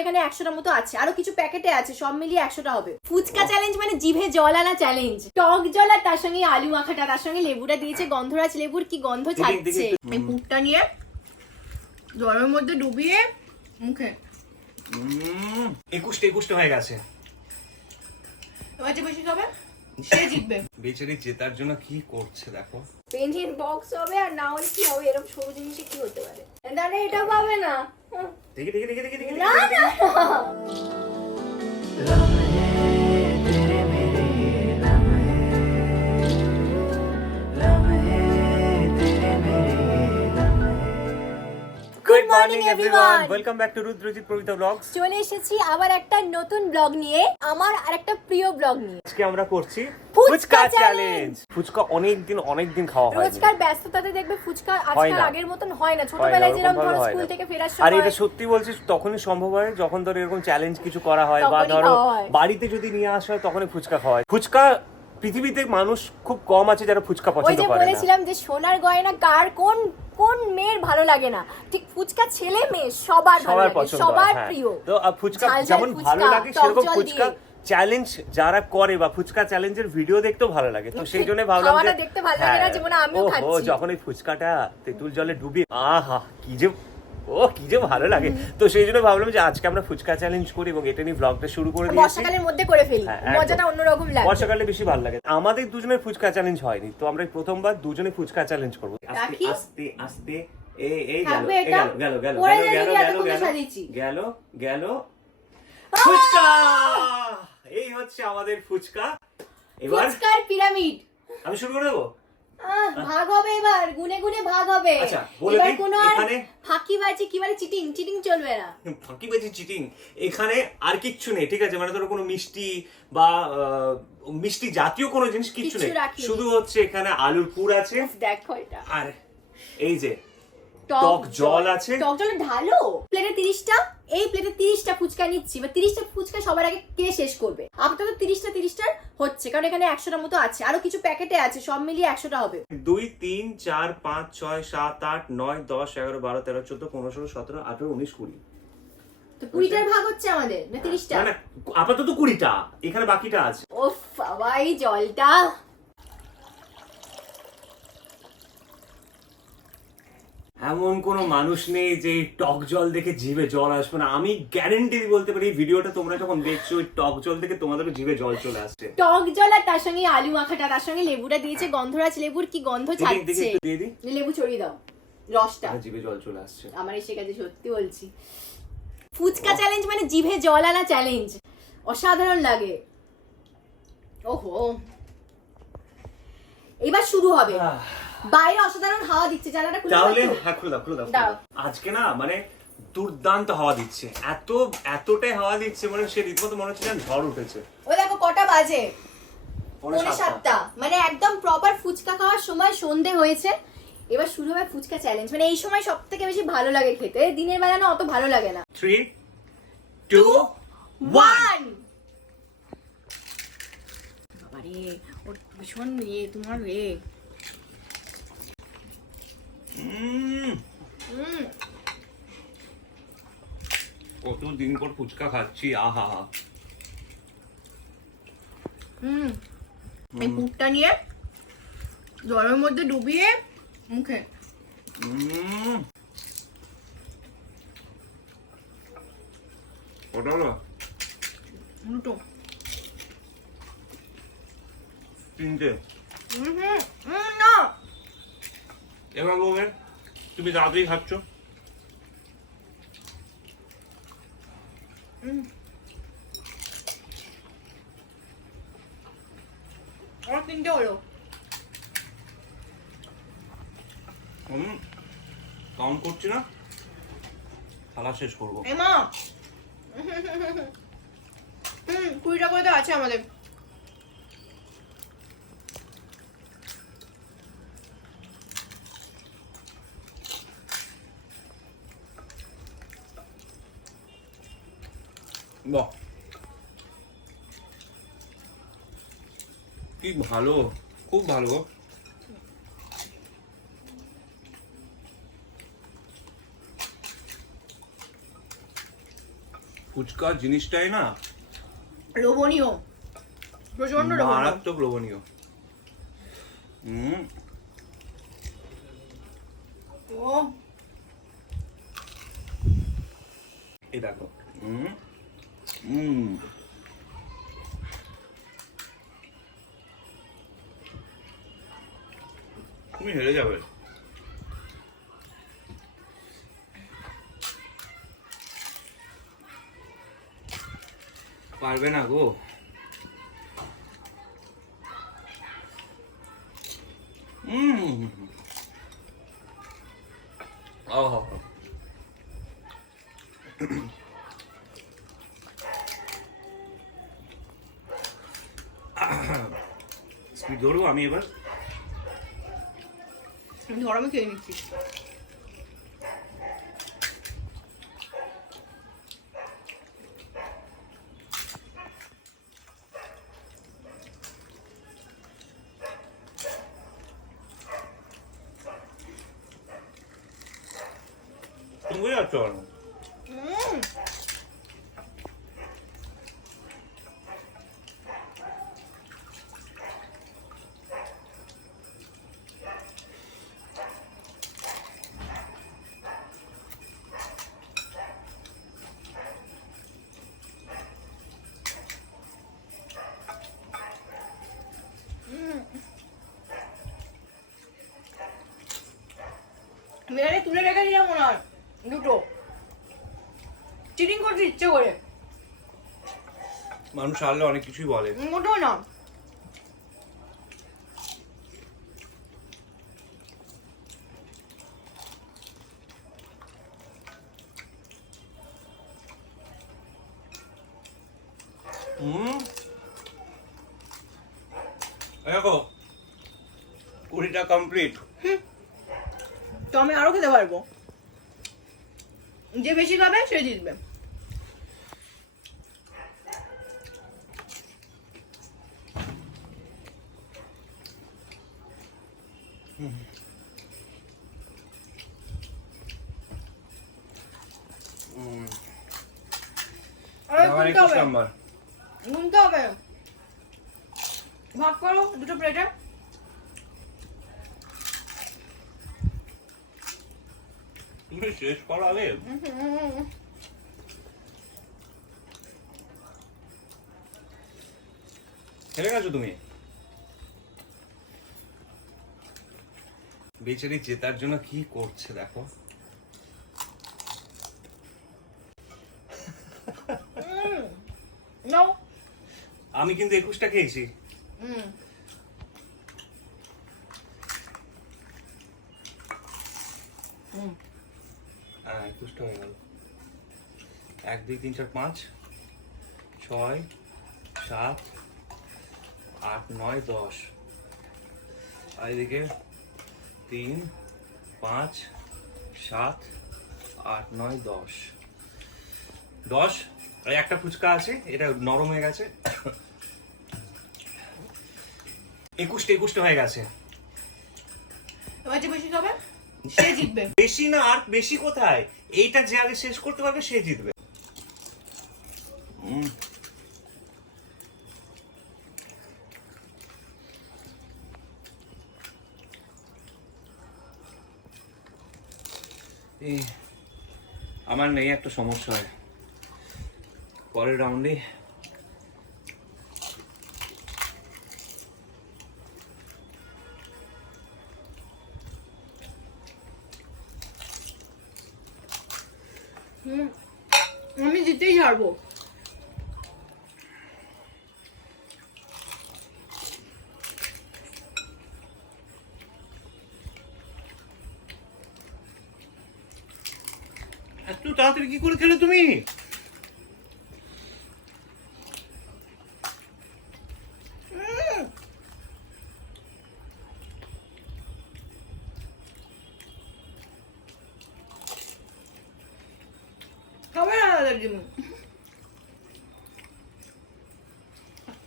এখানে 100টার মতো আছে, আরো কিছু প্যাকেটে আছে, সব মিলিয়ে 100টা হবে। ফুচকা চ্যালেঞ্জ মানে জিভে জল আনা চ্যালেঞ্জ। টক জল আর তার সঙ্গে আলু মাখাটা, তার সঙ্গে লেবুটা দিয়েছে, গন্ধরাজ লেবুর কি গন্ধ ছাড়ছে। এই পুরটা নিয়ে জলের মধ্যে ডুবিয়ে মুখে 21টা হয়ে গেছে। এবার যে বেশি খাবে সে জিতবে। বেচারি জেতার জন্য কি করছে দেখো। পেনের বক্স হবে আর না হলে কি হবে, এরকম সরু জিনিসে কি হতে পারে। দাঁড়া, এটা পাবে না। দেখি না না good morning everyone, welcome back to Rudrajit Prabita blogs. চলে এসেছি আবার একটা নতুন ব্লগ নিয়ে, আমার আরেকটা প্রিয় ব্লগ নিয়ে। আজকে আমরা করছি ফুচকা চ্যালেঞ্জ। ফুচকা অনেকদিন খাওয়া হয় না। রোজকার ব্যস্ততাতে দেখবে ফুচকা আজকাল আগের মতন হয় না। ছোটবেলায় যেরকম ধরো স্কুল থেকে ফেরার সময়, আর এটা সত্যি বলছি তখনই সম্ভব হয় যখন ধরো এরকম চ্যালেঞ্জ কিছু করা হয়, বা ধরো বাড়িতে যদি নিয়ে আসা হয় তখনই ফুচকা খাওয়া হয়। ফুচকা পৃথিবীতে মানুষ খুব কম আছে যারা ফুচকা পছন্দ করে না। ওই যে বলেছিলাম যে সোনার গয়না কার কোন মেয়ের ভালো লাগে না, ঠিক ফুচকা ছেলে মেয়ে সবার ভালো লাগে, সবার প্রিয়। তো ফুচকা যেমন ভালো লাগে সেরকম ফুচকা চ্যালেঞ্জ যারা করে বা ফুচকা চ্যালেঞ্জের ভিডিও দেখতেও ভালো লাগে। তো সেই জন্য ভাবলাম যে দেখতে ভালো লাগে না, যেমন আমিও খাচ্ছি। যখন এই ফুচকাটা তেঁতুল জলে ডুবিয়ে আহা কি যে ভালো লাগে। তো সেই জন্য ভাবলাম যে আজকে আমরা ফুচকা চ্যালেঞ্জ করি এবং এটা নিয়ে ব্লগটা শুরু করে দিয়েছি। বর্ষাকালের মধ্যে করে ফেলি, মজাটা অন্যরকম লাগে। বর্ষাকালে বেশি ভালো লাগে। আমাদের দুজনের ফুচকা চ্যালেঞ্জ হয়নি, তো আমরা প্রথমবার দুজনে ফুচকা চ্যালেঞ্জ করবো। আস্তে আস্তে গেল ফুচকা। এই হচ্ছে আমাদের ফুচকা। এবার ফুচকার পিরামিড আমি শুরু করে দেবো। ভাগ হবে, এবার গুনে গুনে ভাগ হবে। এবার কোনো ফাঁকিবাজি কি মানে চিটিং চলবে না। ফাঁকিবাজি চিটিং এখানে আর কিচ্ছু নেই, ঠিক আছে? মানে ধরো কোনো মিষ্টি বা মিষ্টি জাতীয় কোনো জিনিস কিচ্ছু নেই, শুধু হচ্ছে এখানে আলুর পুর আছে, দেখো এটা, আর এই যে টক জল আছে। টক জল ঢালো। প্লেটে 30টা, এই প্লেটে 30টা ফুচকা নিচ্ছি, বা 30টা ফুচকা সবার আগে কে শেষ করবে। আপাতত 30টা হচ্ছে, কারণ এখানে 100টার মতো আছে, আরো কিছু প্যাকেটে আছে, সব মিলিয়ে 100টা হবে। 2 3 4 5 6 7 8 9 10 11 12 13 14 15 16 17 18 19 20। তো 20টার ভাগ হচ্ছে আমাদের না 30টা? না আপাতত 20টা, এখানে বাকিটা আছে। ওফ বাবা, এই জলটা। এমন কোন মানুষ নেই যে টক জল দেখে জিভে জল আসবে না। আমি গ্যারান্টি বলতে পারি এই ভিডিওটা তোমরা যখন দেখছো ওই টক জল দেখে তোমাদের জিভে জল চলে আসছে। টক জল আর তার সঙ্গে আলু মাখাটা, তার সঙ্গে লেবুটা দিয়েছে, গন্ধরাজ লেবুর কি গন্ধ ছাড়ছে। লেবু ছড়িয়ে দাও, রসটা জিভে জল চলে আসছে আমার। এসে গেছে, সত্যি বলছি। ফুচকা চ্যালেঞ্জ মানে জিভে জল আনা চ্যালেঞ্জ, অসাধারণ লাগে। ওহো, এবার শুরু হবে। বাইরে অসাধারণ হাওয়া দিচ্ছে, জানালাটা খুলে দাও। তাহলে হ্যাঁ, খুলে দাও। আজকে না মানে দুর্দান্ত হাওয়া দিচ্ছে, এতটাই হাওয়া দিচ্ছে মানে সে রীতিমতো মনে হচ্ছে যেন ঝড় উঠেছে। ওই দেখো কটা বাজে, 7:30, মানে একদম প্রপার ফুচকা খাওয়ার সময়, সন্ধে হয়েছে। এবার শুরু হবে ফুচকা চ্যালেঞ্জ। মানে এই সময় সবথেকে বেশি ভালো লাগে খেতে, দিনের বেলা না অত ভালো লাগে না। 3 2 1। বাবারে, ওর ভীষণ তোমার কতদিন পর ফুচকা খাচ্ছি, আহা। এই পুরটা নিয়ে জলের মধ্যে ডুবিয়ে মুখে দুটো 3টে। না, এবার বলবে তুমি তাড়াতাড়ি খাচ্ছ। আমার 3টে হলো। কাউন্ট করছি না, খালা শেষ করবো। এমা 20টা করে তো আছে আমাদের। বাহ, কি ভালো, খুব ভালো। ফুচকা জিনিসটাই না লোভনীয়, প্রচন্ড লোভনীয়। মারাত্মক লোভনীয়। ও এই দেখো, তুমি হেরে যাবে। পারবে না গো। স্পিড ধরবো আমি এবার। গরমে খেয়ে নিচ্ছি। তুমি বুঝে যাচ্ছ কেন? মেরে তুলে রেখে দিলাম মনে হয় দুটো। চিটিং করতে ইচ্ছে করে। মানুষ হারলে অনেক কিছুই বলে। মোটেও না। দেখো 20টা কমপ্লিট। তো আমি আরো খেতে পারবো। যে বেশি খাবে সে জিতবে। গুনতে হবে। ভাগ করো দুটো প্লেটে। তুমি শেষ করো আগে। হেরে গেছো তুমি। বেচারি জেতার জন্য কি করছে দেখো। আমি কিন্তু 21টা খেয়েছি। হ্যাঁ 21টা হয়ে গেল। 1 2 3 4 5 6 7 8 9 10। আর এদিকে 3 5 7 8 9 10 10। আর একটা ফুচকা আছে, এটা নরম হয়ে গেছে। 21টা হয়ে গেছে। এবার যে বেশি খাবে সে জিতবে। বেশি না, আর বেশি কোথায়, এইটা যে আগে শেষ করতে পারবে সে জিতবে। আমার নেই একটা সমস্যা হয় পরের রাউন্ডে। আমি জিতেই ছাড়বো। এত তাড়াতাড়ি কি করে খেলে তুমি? খাবে না দাদার জন্য।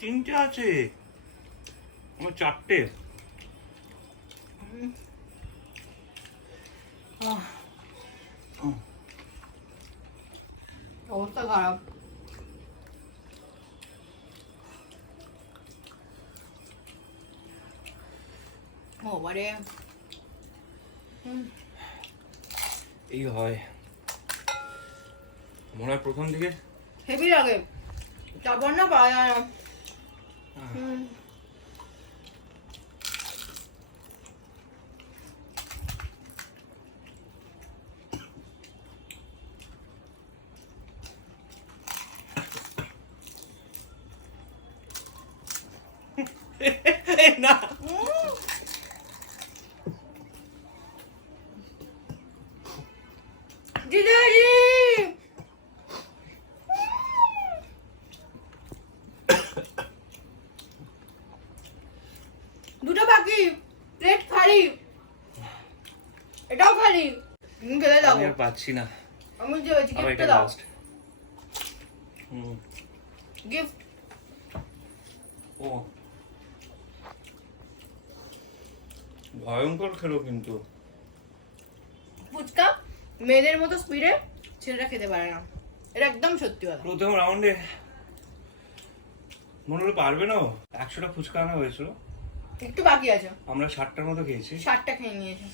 3টে আছে, আমার 4টে। অবস্থা খারাপ। ও বারে এই হয় মনে হয় প্রথম দিকে হেভি লাগে, তারপর না পাওয়া যায় না। না দিদি দুটো বাকি, প্লেট খালি, এটাও খালি। তুমি খেলে দাও, আমি আর পাচ্ছি না। আমি যে আমার গিফট এটা দাও, লাস্ট। গিফট। ও ভয়ঙ্কর খেলো কিন্তু। ফুচকা মেয়েদের মতো স্পিডে ছেলেরা খেতে পারে না, এটা একদম সত্যি কথা। প্রথম রাউন্ডে মনে হলো পারবে না। 100টা ফুচকা আনা হয়েছিল, একটু বাকি আছে। আমরা 60টার মতো খেয়েছি। 60টা খেয়ে নিয়েছে।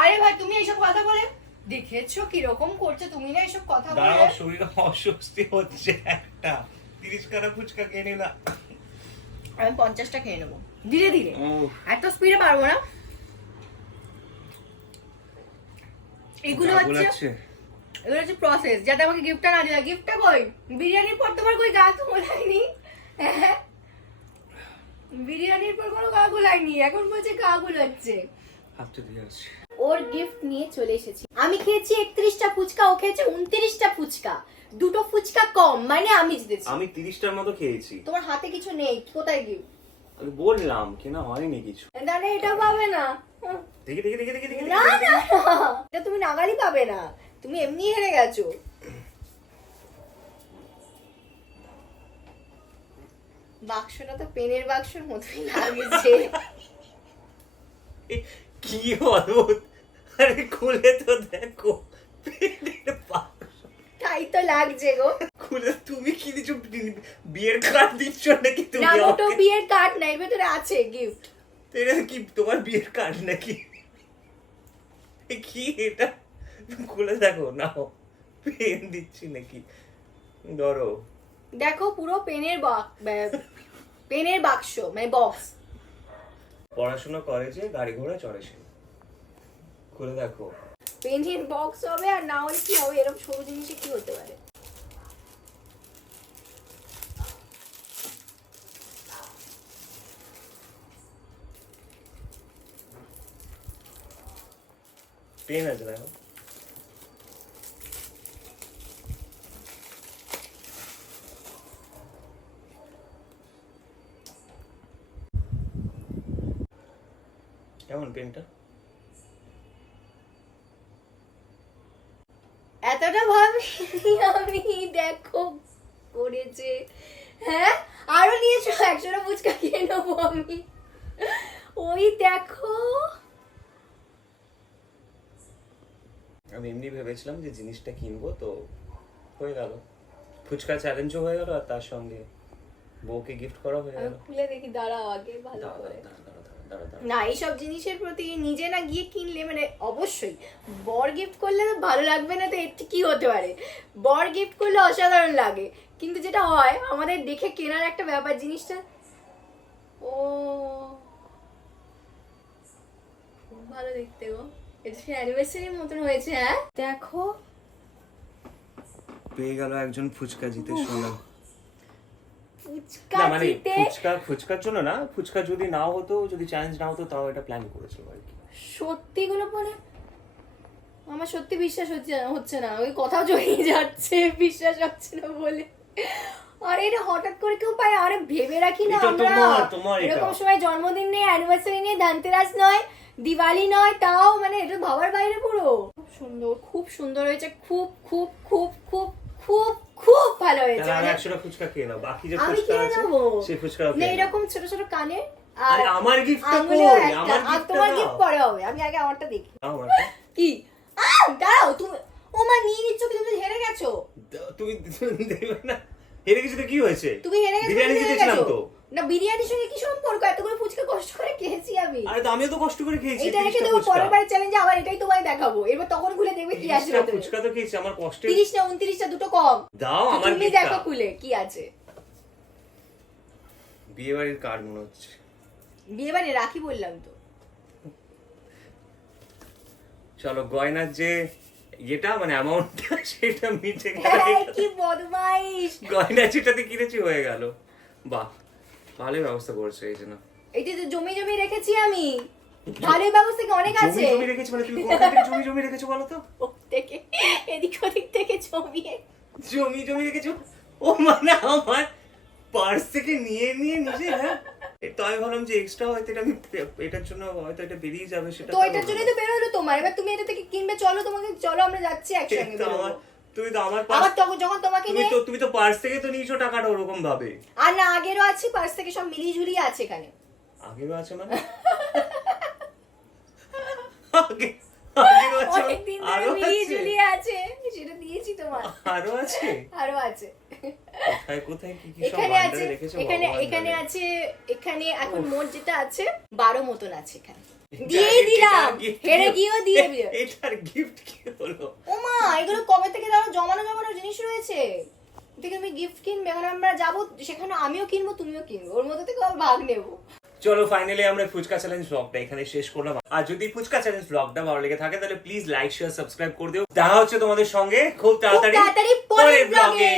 আরে ভাই তুমি এইসব কথা বলে দেখেছো কিরকম করছে, তুমি না এইসব কথা বলে। দাঁড়াও, শরীরে অস্বস্তি হচ্ছে একটা। 30 কাটা ফুচকা খেয়ে নিলাম। আমি 50টা খেয়ে নেবো ধীরে ধীরে, ও এত স্পিডে পারবো না। এগুলো হচ্ছে প্রসেস, যাতে আমাকে গিফটটা না দেয়। গিফটটা কই? বিরিয়ানির পর তোমার কই গা গোলায়নি? বিরিয়ানির পর কোনো গা গোলায়নি, এখন বলছে গা গোলাচ্ছে। হাতটা দিয়ে আসছি। ওর গিফট নিয়ে চলে এসেছি। আমি খেয়েছি 31টা ফুচকা, ও খেয়েছে 29টা ফুচকা, দুটো ফুচকা কম, মানে আমি জিতেছি। আমি 30টার মতো খেয়েছি। তোমার হাতে কিছু নেই, কোথায় গিফট? আমি বললাম কেনা হয়নি কিছু। দাঁড়া, এটা পাবে না। দেখি দেখি দেখি দেখি দেখি। না না, এটা তুমি নাগালি পাবে না, তুমি এমনি হেরে গেছো। বাক্সটা তো পেনের বাক্সের মতোই লাগছে। কি অদ্ভুত! আরে খুলে তো দেখো, পেনের বাক্স। তাই তো লাগছে গো। খুলে তুমি কি দিচ্ছ? বিয়ের কার্ড দিচ্ছ নাকি তুমি? না, মোটো আমাকে? বিয়ের কার্ড নাই, ভেতরে আছে গিফট। এটা কি তোমার বিয়ের কার্ড নাকি? কি এটা? খুলে দেখো, নাও। পেন দিচ্ছি নাকি? ধরো। দেখো পুরো পেনের বাক্স, মানে বক্স। পড়াশোনা করে যে, গাড়ি ঘোড়া চড়ে সে। খুলে দেখো। পেনের বক্স হবে, আর না হলে কি হবে? এরকম সরু জিনিসে কি হতে পারে? পেন আছে দেখো। কেমন পেনটা? এতটা ভাবি আমি, দেখো করেছে। হ্যাঁ, আরো নিয়েছো, 100টা ফুচকা খেয়ে নেবো আমি। ওই দেখো, আমি এমনি ভেবেছিলাম যে জিনিসটা কিনবো, তো হয়ে গেল। ফুচকা চ্যালেঞ্জও হয়ে গেল, আর তার সঙ্গে বউকে গিফট করা হয়ে আমি গেল। খুলে দেখি, দাঁড়াও আগে ভালো করে। দাঁড়া। না, এইসব জিনিসের প্রতি নিজে না গিয়ে কিনলে, মানে অবশ্যই বর গিফট করলে তো ভালো লাগবে না, তো এর কি হতে পারে? বর গিফট করলে অসাধারণ লাগে, কিন্তু যেটা হয় আমাদের দেখে কেনার একটা ব্যাপার, জিনিসটা ও খুব ভালো দেখতে গো, এটা সে অ্যানিভার্সারির মতন হয়েছে। হ্যাঁ দেখো, পেয়ে গেল একজন ফুচকা জিতে শোনা। ফুচকা না মানে জিতে ফুচকার জন্য না, ফুচকা যদি নাও হতো, যদি চ্যালেঞ্জ না হতো, তাও এটা প্ল্যান করেছিল আর কি। সত্যি গুলো পরে আমার সত্যি বিশ্বাস হচ্ছে না, ওই কথাও জড়িয়ে যাচ্ছে, বিশ্বাস হচ্ছে না বলে। আরে এটা হঠাৎ করে কেউ পায়? আরে ভেবে রাখি না এটা আমরা, তোমার এটা। এরকম সময় জন্মদিন নেই, অ্যানিভার্সারি নেই, ধনতেরাস নয়, দিওয়ালি নয়, তাও মানে এটা ভাবার বাইরে পুরো। খুব সুন্দর, খুব সুন্দর হয়েছে, খুব খুব খুব খুব খুব খুব ভালো হয়েছে। তাহলে মানে 100টা ফুচকা খেয়ে নাও, বাকি যে আমি ফুচকা খেয়ে আছে নেবো। সেই ফুচকা না, এরকম ছোট ছোট কানে, আর আরে আমার গিফটটা আঙুলেও কই? একটা, আমার আর গিফটটা তোমার দাও। গিফট পরে হবে, আমি আগে আমারটা দেখি। আমারটা কি? দাঁড়াও, তুমি ও মা নিয়ে নিচ্ছ কি? তুমি তো হেরে গেছো। তুমি দেবে না? হেরে গেছি তো কি হয়েছে? তুমি হেরে গেছো, বিরিয়ানি তুমি হেরে জিতেছিলাম গেছো। তো। না বিরিয়ানির সঙ্গে কি সম্পর্ক? এতগুলো ফুচকা কষ্ট করে খেয়েছি আমি। আরে তো আমিও তো কষ্ট করে খেয়েছি। এটা রেখে দেবো, পরের বার চ্যালেঞ্জে আবার এটাই তোমায় দেখাবো। এবার তখন খুলে দেখবে কি আছে ভেতরে। ফুচকা তো খেয়েছি, আমার কষ্টে 30 না 29টা, দুটো কম দাও আমার। তুমি দেখো খুলে কি আছে। বিয়ে বাড়ির কার্ড মনে হচ্ছে। বিয়ে বাড়ি রাখি বললাম তো। চলো গয়নার যে এটা মানে অ্যামাউন্টটা সেটা মিটে গেল। কি বদমাইশ। গয়না যেটাতে কিনেছি হয়ে গেল। বাহ, ভালোই ব্যবস্থা করেছো এই জন্য। এটা তো জমি জমি রেখেছি আমি। ভালোই ব্যবস্থা কি অনেক আছে। জমি রেখেছি মানে তুমি কোথা থেকে জমি রেখেছো বলো তো? ও থেকে এদিক ওদিক থেকে জমিয়ে জমি রেখেছো? ও মানে আমার পার্স থেকে নিয়ে নিজে। হ্যাঁ, তো আমি ভাবলাম যে এক্সট্রা হয়তো এটা আমি এটার জন্য হয়তো এটা বেরিয়ে যাবে সেটা। তো এটার জন্যই তো বের হলো তোমার। এবার তুমি এটা থেকে কিনবে, চলো তোমাকে, চলো আমরা যাচ্ছি একসঙ্গে বেরোবো। তুমি তো আমার আবার তখন যখন তোমাকে নিয়ে তুমি তো পার্স থেকে তো নিয়েছো টাকাটা ওরকম ভাবে। আর না আগেরও আছে, পার্স থেকে সব মিলিয়ে ঝুলিয়ে আছে এখানে। আগেরও আছে মানে আগেরও আছে অনেকদিন ধরে মিলিয়ে ঝুলিয়ে আছে, সেটা দিয়েছি তোমার। আরো আছে? আরো আছে। কোথায় কি কি সব এখানে আছে, বান্ডারে রেখেছো? এখানে আছে, এখানে এখন মোট যেটা আছে 12 মতন আছে এখানে। দিয়েই দিলাম, হেরে গিয়েও দিয়ে দিও। এটার গিফট কি হলো? ওমা এগুলো কবে থেকে ধরো জমানো জিনিস রয়েছে। দেখে তুমি গিফট কিনবে, এখন আমরা যাবো সেখানে, আমিও কিনবো তুমিও কিনবো, ওর মধ্যে থেকে ভাগ নেবো। চলো ফাইনালি আমরা ফুচকা চ্যালেঞ্জ ব্লগটা এখানে শেষ করলাম। আর যদি ফুচকা চ্যালেঞ্জ ব্লগটা ভালো লেগে থাকে তাহলে প্লিজ লাইক শেয়ার সাবস্ক্রাইব করে দিও। দেখা হচ্ছে তোমাদের সঙ্গে খুব তাড়াতাড়ি পরের ব্লগে।